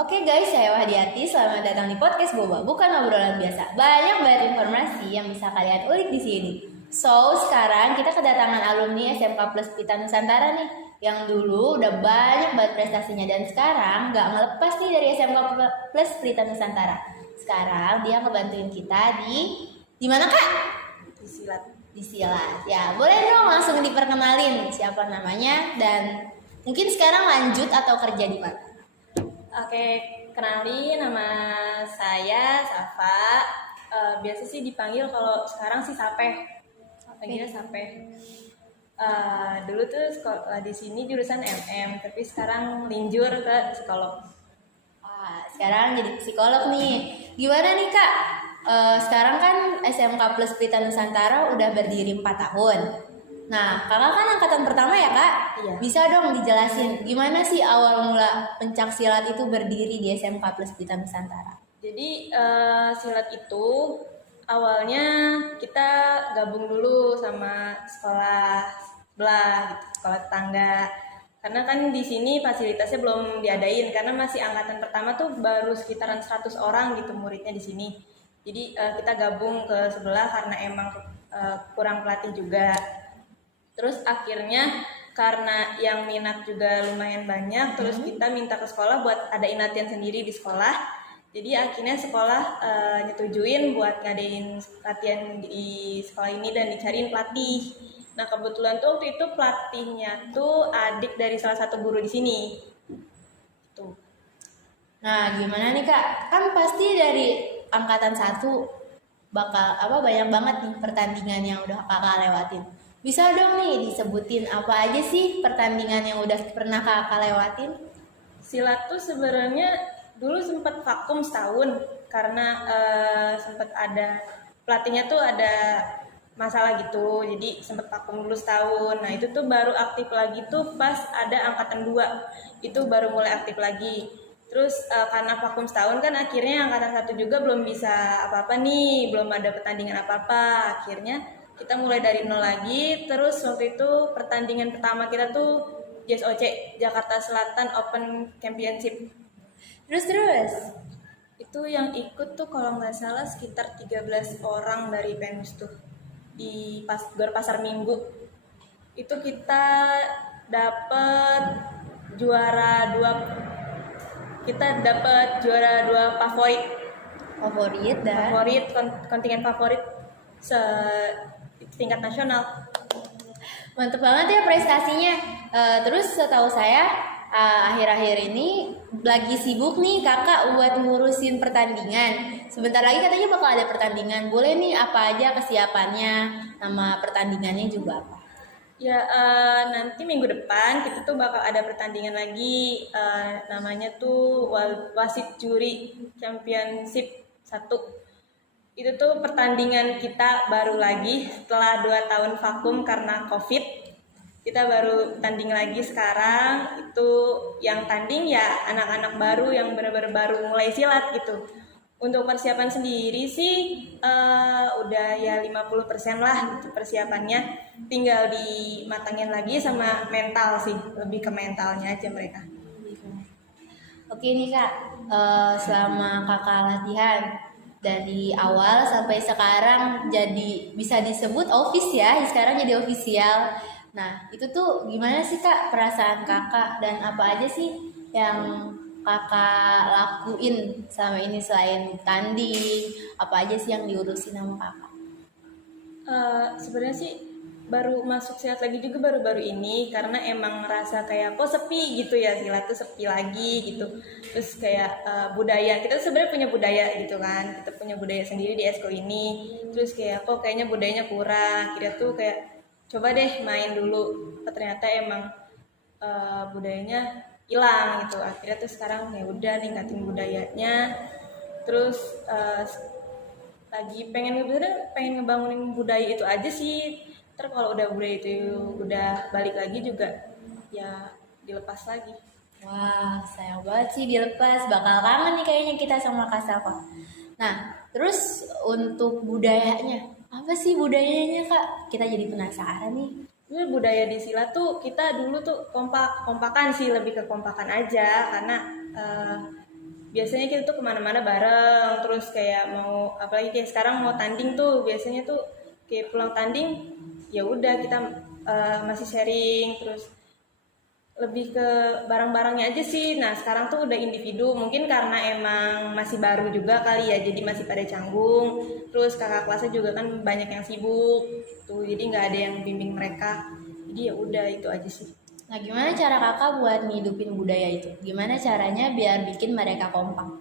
Oke guys, saya Wahdiati. Selamat datang di podcast Boba. Bukan obrolan biasa. Banyak banget informasi yang bisa kalian ulik di sini. So, sekarang kita kedatangan alumni SMK Plus Pita Nusantara nih. Yang dulu udah banyak banget prestasinya dan sekarang nggak ngelepas nih dari SMK Plus Pita Nusantara. Sekarang dia ngebantuin kita di mana Kak? Di silat. Di silat. Ya, boleh dong langsung diperkenalin siapa namanya dan mungkin sekarang lanjut atau kerja di mana? Oke, kenalin nama saya Safa. Biasa sih dipanggil kalau sekarang sih Sapeh. Panggilnya Sapeh. Dulu tuh sekolah di sini jurusan MM, tapi sekarang linjur ke psikolog. Wah, sekarang jadi psikolog nih. Gimana nih Kak? Sekarang kan SMK Plus Pita Nusantara udah berdiri 4 tahun. Nah, kakak kan angkatan pertama ya Kak? Iya. Bisa dong dijelasin gimana sih awal mula pencak silat itu berdiri di SMK Plus Pita Nusantara? Jadi silat itu awalnya kita gabung dulu sama sekolah sebelah, gitu, sekolah tetangga. Karena kan di sini fasilitasnya belum diadain karena masih angkatan pertama tuh baru sekitaran 100 orang gitu muridnya di sini. Jadi kita gabung ke sebelah karena emang kurang pelatih juga. Terus akhirnya karena yang minat juga lumayan banyak, terus kita minta ke sekolah buat adain latihan sendiri di sekolah. Jadi akhirnya sekolah nyetujuin buat ngadain latihan di sekolah ini dan dicariin pelatih. Nah kebetulan tuh waktu itu pelatihnya tuh adik dari salah satu guru di sini. Tuh. Nah, gimana nih Kak? Kan pasti dari angkatan 1 bakal banyak banget nih pertandingan yang udah kakak lewatin. Bisa dong nih disebutin apa aja sih pertandingan yang udah pernah kakak lewatin? Silat tuh sebenarnya dulu sempat vakum setahun karena sempat ada pelatihnya tuh ada masalah gitu, jadi sempat vakum dulu setahun. Nah itu tuh baru aktif lagi tuh pas ada angkatan 2 itu baru mulai aktif lagi. Terus karena vakum setahun kan akhirnya angkatan 1 juga belum bisa apa-apa nih, belum ada pertandingan apa-apa. Akhirnya kita mulai dari nol lagi. Terus waktu itu pertandingan pertama kita tuh JSOC, Jakarta Selatan Open Championship. Terus. Itu yang ikut tuh kalau nggak salah sekitar 13 orang dari Penus tuh di Gor Pasar Minggu. Itu kita dapet juara 2, kita dapat juara 2 favorit. Kontingen favorit tingkat nasional. Mantep banget ya prestasinya. Terus setahu saya akhir-akhir ini lagi sibuk nih kakak buat ngurusin pertandingan. Sebentar lagi katanya bakal ada pertandingan. Boleh nih apa aja kesiapannya, nama pertandingannya juga apa? Ya nanti minggu depan kita tuh bakal ada pertandingan lagi, namanya tuh Wasit Juri Championship 1. Itu tuh pertandingan kita baru lagi setelah 2 tahun vakum karena COVID. Kita baru tanding lagi sekarang. Itu yang tanding ya anak-anak baru yang benar-benar baru mulai silat gitu. Untuk persiapan sendiri sih udah ya 50% lah gitu persiapannya. Tinggal dimatangin lagi sama mental sih, lebih ke mentalnya aja mereka. Oke nih Kak, selama kakak latihan dari awal sampai sekarang jadi bisa disebut office ya, sekarang jadi official. Nah itu tuh gimana sih Kak perasaan kakak dan apa aja sih yang kakak lakuin selama ini selain tanding, apa aja sih yang diurusin sama kakak? Sebenarnya sih baru masuk silat lagi juga baru-baru ini karena emang ngerasa kayak kok sepi gitu ya, silat tuh sepi lagi gitu. Terus kayak budaya, kita sebenarnya punya budaya gitu kan, kita punya budaya sendiri di eskul ini. Terus kayak kok kayaknya budayanya kurang, kita tuh kayak coba deh main dulu. Ternyata emang budayanya hilang gitu. Akhirnya tuh sekarang ya udah ningkatin budayanya. Terus lagi pengen ngebangunin budaya itu aja sih. Terus kalau udah budaya itu udah balik lagi juga ya dilepas lagi. Wah, sayang banget sih dilepas. Bakal kangen nih kayaknya kita sama Kak Safa. Nah, terus untuk budayanya, apa sih budayanya Kak? Kita jadi penasaran nih. Ini budaya di silat tuh kita dulu tuh kompakan sih, lebih ke kompakan aja karena biasanya kita tuh kemana-mana bareng, terus kayak mau apalagi kayak sekarang mau tanding tuh biasanya tuh kayak pulang tanding ya udah kita masih sharing, terus lebih ke barang-barangnya aja sih. Nah sekarang tuh udah individu, mungkin karena emang masih baru juga kali ya, jadi masih pada canggung. Terus kakak kelasnya juga kan banyak yang sibuk, tuh jadi nggak ada yang bimbing mereka. Jadi ya udah itu aja sih. Nah, gimana cara kakak buat ngidupin budaya itu? Gimana caranya biar bikin mereka kompak?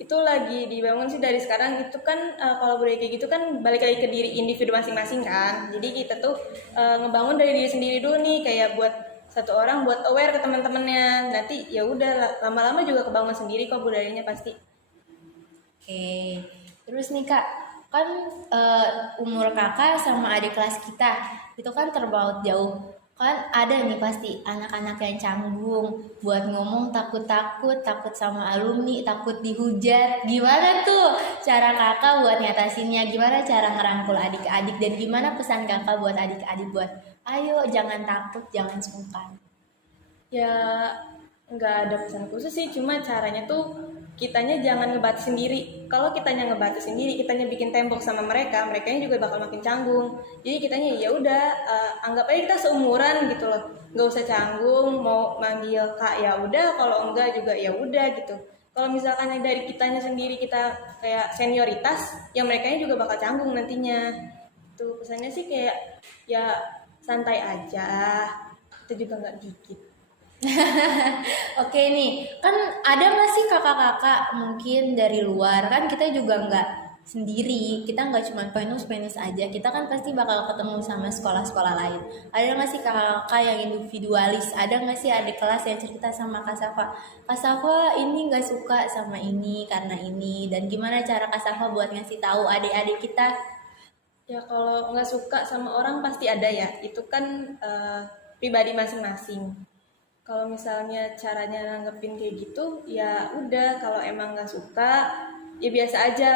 Itu lagi dibangun sih dari sekarang. Itu kan kalau budaya kayak gitu kan balik lagi ke diri individu masing-masing kan. Jadi kita tuh ngebangun dari diri sendiri dulu nih, kayak buat satu orang buat aware ke teman-temannya. Nanti ya udah lama-lama juga kebangun sendiri kok budayanya pasti. Oke, terus nih kak, kan umur kakak sama adik kelas kita itu kan terpaut jauh. Kan ada nih pasti anak-anak yang canggung, buat ngomong takut-takut, takut sama alumni, takut dihujat. Gimana tuh cara kakak buat ngatasinnya? Gimana cara ngerangkul adik-adik? Dan gimana pesan kakak buat adik-adik buat, ayo jangan takut, jangan sungkan. Ya nggak ada pesan khusus sih, cuma caranya tuh kitanya jangan ngebatasin diri. Kalau kitanya ngebatasin diri, kitanya bikin tembok sama mereka, merekanya juga bakal makin canggung. Jadi kitanya ya udah anggap aja kita seumuran gitu loh, nggak usah canggung. Mau manggil kak ya udah, kalau enggak juga ya udah gitu. Kalau misalkan dari kitanya sendiri kita kayak senioritas, ya merekanya juga bakal canggung nantinya. Tuh pesannya sih kayak ya santai aja, kita juga nggak gigit. Oke nih, kan ada nggak sih kakak-kakak mungkin dari luar, kan kita juga nggak sendiri, kita nggak cuma penus aja, kita kan pasti bakal ketemu sama sekolah-sekolah lain. Ada nggak sih kakak-kakak yang individualis? Ada nggak sih adik kelas yang cerita sama Kak Safa ini nggak suka sama ini karena ini, dan gimana cara Kak Safa buat ngasih tahu adik-adik kita? Ya kalau nggak suka sama orang pasti ada ya, itu kan pribadi masing-masing. Kalau misalnya caranya nanggepin kayak gitu, ya udah kalau emang nggak suka, ya biasa aja.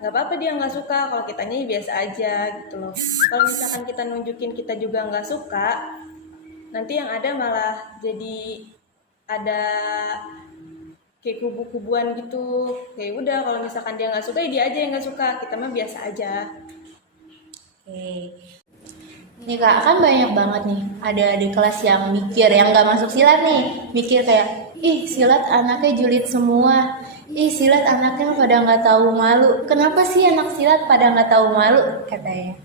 Nggak apa-apa dia nggak suka, kalau kitanya ya biasa aja gitu loh. Kalau misalkan kita nunjukin kita juga nggak suka, nanti yang ada malah jadi ada kayak kubu-kubuan gitu. Kayak udah kalau misalkan dia nggak suka, ya dia aja yang nggak suka, kita mah biasa aja. Oke. Nih kak, kan banyak banget nih ada di kelas yang mikir, yang nggak masuk silat nih, mikir kayak, ih silat anaknya julid semua, ih silat anaknya pada nggak tahu malu, kenapa sih anak silat pada nggak tahu malu, katanya.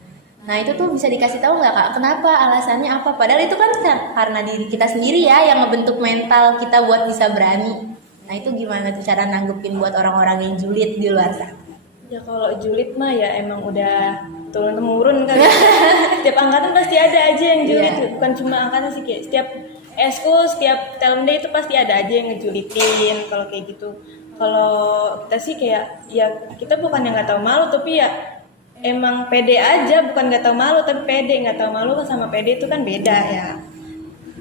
Nah itu tuh bisa dikasih tahu nggak kak, kenapa, alasannya apa? Padahal itu kan karena diri kita sendiri ya yang ngebentuk mental kita buat bisa berani. Nah itu gimana tuh cara nanggepin buat orang-orang yang julid di luar sana? Ya kalau julid mah ya emang udah turun temurun kan. Setiap angkatan pasti ada aja yang julid. Iya. Bukan cuma angkatan sih, kayak setiap eskul, setiap talent day itu pasti ada aja yang ngejulitin kalau kayak gitu. Kalau kita sih kayak ya kita bukan yang nggak tahu malu, tapi ya emang pede aja, bukan nggak tahu malu tapi pede. Nggak tahu malu sama pede itu kan beda ya.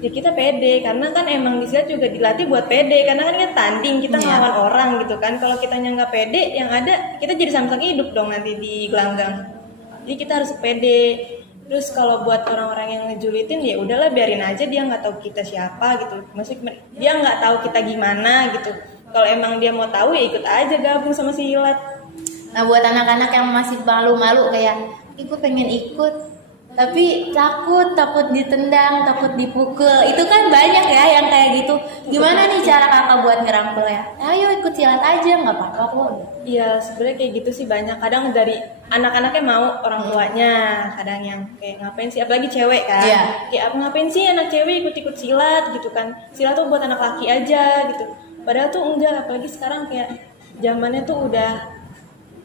Ya kita pede karena kan emang di silat juga dilatih buat pede, karena kan kita tanding, kita Iya. ngelawan orang gitu kan. Kalau kitanya nggak pede, yang ada kita jadi samsak hidup dong nanti di gelanggang. Jadi kita harus pede. Terus kalau buat orang-orang yang ngejulitin ya udahlah, biarin aja, dia nggak tahu kita siapa gitu. Maksudnya dia nggak tahu kita gimana gitu. Kalau emang dia mau tahu ya ikut aja gabung sama silat. Nah buat anak-anak yang masih malu-malu kayak, gue pengen ikut tapi takut ditendang, takut dipukul, itu kan banyak ya yang kayak gitu. Gimana nih cara kakak buat ngerangkul ya? Ayo ikut silat aja, nggak apa-apa kok. Iya sebenarnya kayak gitu sih banyak. Kadang dari anak-anaknya mau, orang tuanya kadang yang kayak ngapain sih, apalagi cewek kan. Iya. Kayak apa ngapain sih anak cewek ikut-ikut silat gitu kan. Silat tuh buat anak laki aja gitu. Padahal tuh enggak, apalagi sekarang kayak zamannya tuh udah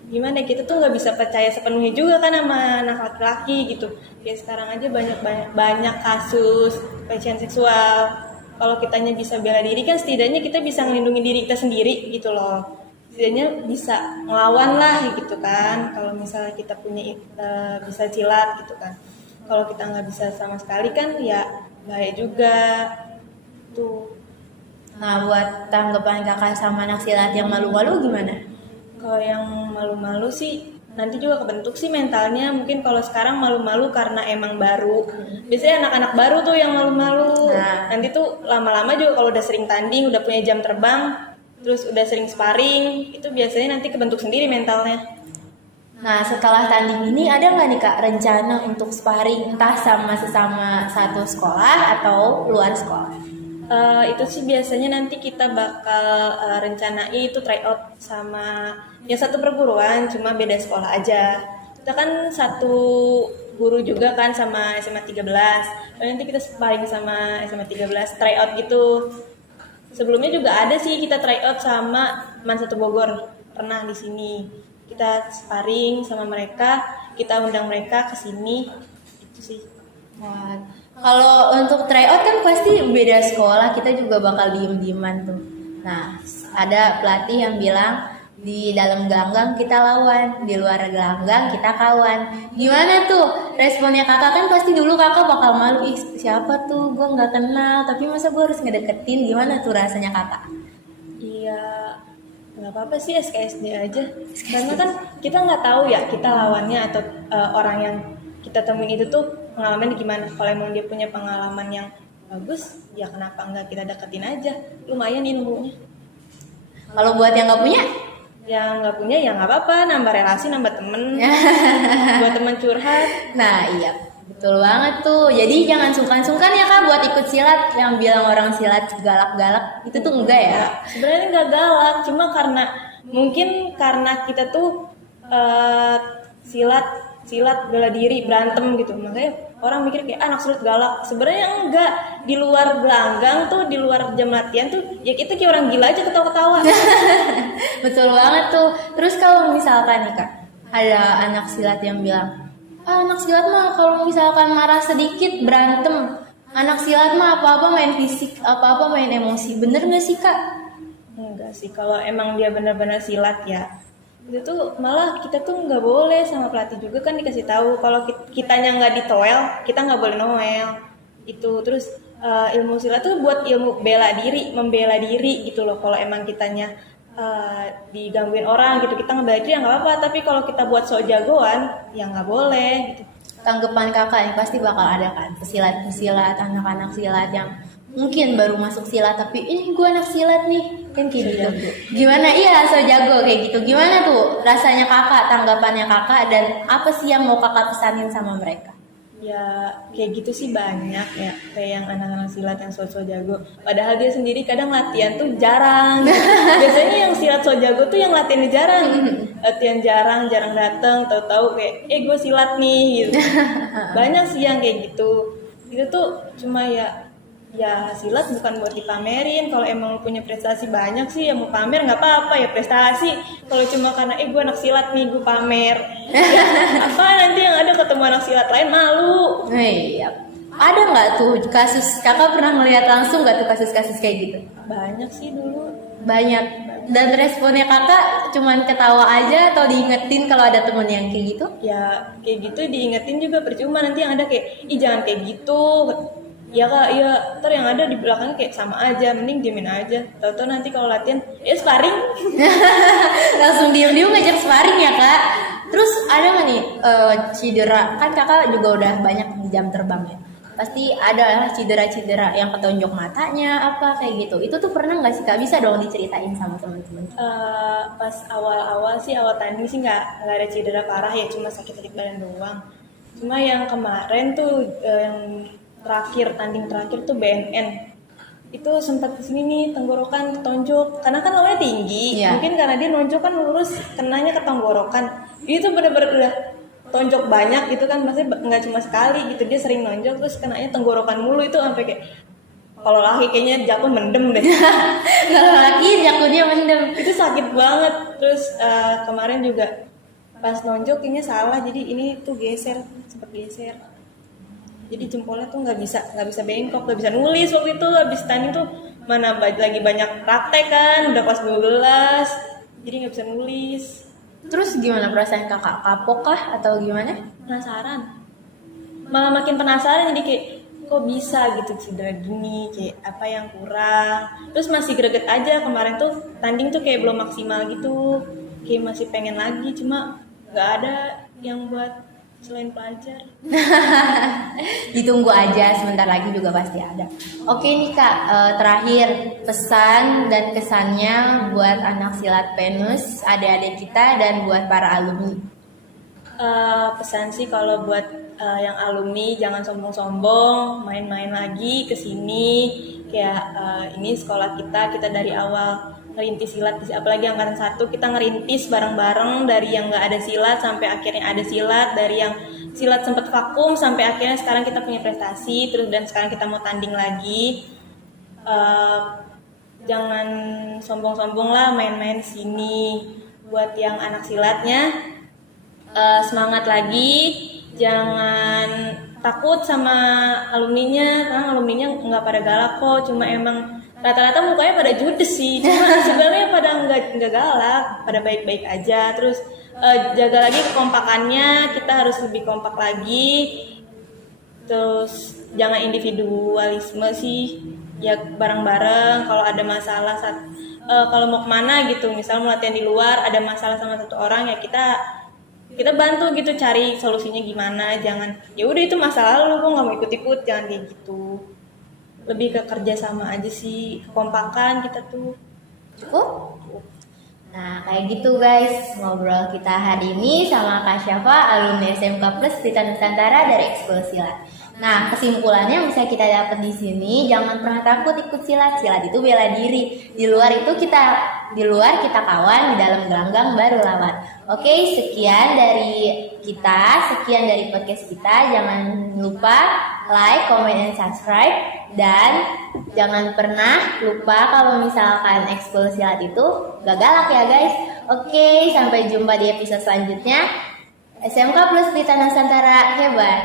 gimana, kita tuh nggak bisa percaya sepenuhnya juga kan sama anak laki-laki gitu. Kayak sekarang aja banyak kasus pelecehan seksual. Kalau kitanya bisa bela diri kan setidaknya kita bisa ngelindungi diri kita sendiri gitu loh. Setidaknya bisa ngelawan lah gitu kan. Kalau misalnya kita punya bisa silat gitu kan. Kalau kita nggak bisa sama sekali kan ya bahaya juga tuh. Nah buat tanggapan kakak sama anak silat yang malu-malu gimana? Kalau yang malu-malu sih nanti juga kebentuk sih mentalnya. Mungkin kalau sekarang malu-malu karena emang baru. Biasanya anak-anak baru tuh yang malu-malu. Nah. Nanti tuh lama-lama juga kalau udah sering tanding, udah punya jam terbang, terus udah sering sparring, itu biasanya nanti kebentuk sendiri mentalnya. Nah, setelah tanding ini ada nggak nih Kak rencana untuk sparring entah sama sesama satu sekolah atau luar sekolah? Itu sih biasanya nanti kita bakal rencanain itu tryout sama yang satu perguruan, cuma beda sekolah aja. Kita kan satu guru juga kan sama SMA 13. Nanti kita sparring sama SMA 13 tryout gitu. Sebelumnya juga ada sih kita tryout sama Man Satu Bogor, pernah di sini. Kita sparring sama mereka, kita undang mereka ke sini. Itu sih. Wah, kalau untuk tryout kan pasti beda sekolah, kita juga bakal diem-dieman tuh. Nah, ada pelatih yang bilang di dalam gelanggang kita lawan, di luar gelanggang kita kawan. Gimana tuh responnya kakak? Kan pasti dulu kakak bakal malu, ih siapa tuh, gue nggak kenal, tapi masa gue harus ngedeketin? Gimana tuh rasanya kakak? Iya, nggak apa-apa sih SKSD aja. Karena kan kita nggak tahu ya kita lawannya atau orang yang kita temuin itu tuh pengalaman gimana. Kalau emang dia punya pengalaman yang bagus, ya kenapa nggak kita deketin aja? Lumayan ilmunya. Kalau buat yang nggak punya? Yang nggak punya ya nggak apa-apa, nambah relasi, nambah temen, buat teman curhat. Nah iya, betul banget tuh. Jadi jangan sungkan-sungkan ya kak buat ikut silat. Yang bilang orang silat galak-galak itu tuh enggak ya? Sebenarnya nggak galak, cuma mungkin karena kita tuh silat bela diri berantem gitu, makanya orang mikir kayak anak silat galak. Sebenarnya enggak, di luar gelanggang tuh, di luar jam latihan tuh ya kita kayak orang gila aja ketawa-ketawa. Betul banget tuh. Terus kalau misalkan nih kak ada anak silat yang bilang, anak silat mah kalau misalkan marah sedikit berantem, anak silat mah apa-apa main fisik, apa-apa main emosi. Bener gak sih kak? Enggak sih, kalau emang dia benar-benar silat ya itu tuh malah kita tuh nggak boleh, sama pelatih juga kan dikasih tahu kalau kitanya nggak ditoel, kita nggak boleh noel itu. Terus ilmu silat tuh buat ilmu bela diri, membela diri gitu loh. Kalau emang kitanya digangguin orang gitu, kita ngebela diri ya nggak apa-apa, tapi kalau kita buat sok jagoan ya nggak boleh gitu. Tanggapan kakak yang pasti bakal ada kan pesilat-pesilat, anak-anak silat yang mungkin baru masuk silat tapi ini gue anak silat nih kan kayak gitu. Gimana? Iya, so jago kayak gitu. Gimana tuh rasanya kakak, tanggapannya kakak, dan apa sih yang mau kakak pesanin sama mereka? Ya kayak gitu sih banyak ya, kayak yang anak-anak silat yang so jago, padahal dia sendiri kadang latihan tuh jarang. Biasanya yang silat so jago tuh yang latihannya jarang, latihan jarang datang, tahu-tahu kayak gue silat nih gitu. Banyak sih yang kayak gitu. Itu tuh cuma ya silat bukan buat dipamerin. Kalau emang punya prestasi banyak sih ya mau pamer nggak apa-apa ya prestasi. Kalau cuma karena gue anak silat nih gue pamer, ya, apa nanti yang ada ketemu anak silat lain malu. Iya. Ada nggak tuh kasus, kakak pernah ngeliat langsung nggak tuh kasus-kasus kayak gitu? Banyak sih dulu. Banyak. Dan responnya kakak cuman ketawa aja atau diingetin kalau ada temen yang kayak gitu? Ya kayak gitu diingetin juga percuma, nanti yang ada kayak ih jangan kayak gitu. Ya kak, iya ntar yang ada di belakangnya kayak sama aja, mending diemin aja. Tahu-tahu nanti kalau latihan ya sparring. Langsung diem-diem ngajak sparring ya kak. Terus ada nggak nih cedera? Kan kakak juga udah banyak di jam terbang ya. Pasti ada cedera-cedera yang ketonjok matanya apa kayak gitu. Itu tuh pernah nggak sih kak? Bisa dong diceritain sama teman-teman. Pas awal-awal sih, awal tanding sih nggak ada cedera parah ya, cuma sakit-sakit badan doang. Cuma yang kemarin tuh yang tanding terakhir tuh BNN itu sempat kesini nih tenggorokan ketonjok, karena kan lawannya tinggi, mungkin karena dia nonjok kan lurus, kenanya ke tenggorokan. Ini tuh bener-bener udah tonjok banyak gitu kan, maksudnya nggak cuma sekali gitu, dia sering nonjok terus kenanya tenggorokan mulu. Itu sampai kayak kalau laki kayaknya jatuh mendem deh. Kalau laki jatuhnya mendem. Itu sakit banget. Terus kemarin juga pas nonjok ini salah, jadi ini tuh sempat geser. Jadi jempolnya tuh nggak bisa bengkok, nggak bisa nulis waktu itu. Habis tanding tuh mana lagi banyak praktek kan, udah pas 12, jadi nggak bisa nulis. Terus gimana perasaan kakak? Kapok kah atau gimana? Penasaran, malah makin penasaran, jadi kayak kok bisa gitu cedera gini, kayak apa yang kurang. Terus masih greget aja, kemarin tuh tanding tuh kayak belum maksimal gitu, kayak masih pengen lagi, cuma nggak ada yang buat selain pelajar. Ditunggu aja, sebentar lagi juga pasti ada. Oke nih Kak, terakhir pesan dan kesannya buat anak silat PENUS, adik-adik kita dan buat para alumni. Pesan sih kalau buat yang alumni jangan sombong-sombong, main-main lagi ke sini. Kayak ini sekolah kita dari awal ngerintis silat, apalagi angkatan 1 kita ngerintis bareng-bareng dari yang nggak ada silat sampai akhirnya ada silat, dari yang silat sempat vakum sampai akhirnya sekarang kita punya prestasi, terus dan sekarang kita mau tanding lagi. Jangan sombong-sombong lah main-main sini. Buat yang anak silatnya, semangat lagi, jangan takut sama alumninya, karena alumninya nggak pada galak kok, cuma emang rata-rata mukanya pada judes sih, cuma sebenarnya pada nggak galak, pada baik-baik aja. Terus jaga lagi kekompakannya, kita harus lebih kompak lagi. Terus jangan individualisme sih, ya bareng-bareng. Kalau ada masalah kalau mau kemana gitu, misal mau latihan di luar, ada masalah sama satu orang ya kita bantu gitu cari solusinya gimana. Jangan ya udah itu masalah lu, gue nggak mau ikut-ikut, jangan kayak gitu. Lebih ke kerja sama aja sih, kekompakan kita tuh. Cukup? Nah, kayak gitu guys ngobrol kita hari ini sama Kak Syafa, alumni SMK Plus Pelita Nusantara dari Ekskul Silat. Nah, kesimpulannya yang bisa kita dapat di sini, jangan pernah takut ikut silat. Silat itu bela diri. Di luar kita kawan, di dalam gelanggang baru lawan. Oke, sekian dari kita, sekian dari podcast kita. Jangan lupa like, comment, and subscribe. Dan jangan pernah lupa kalau misalkan Ekskul Silat itu gak galak ya guys. Oke, sampai jumpa di episode selanjutnya. SMK Plus Pelita Nusantara hebat.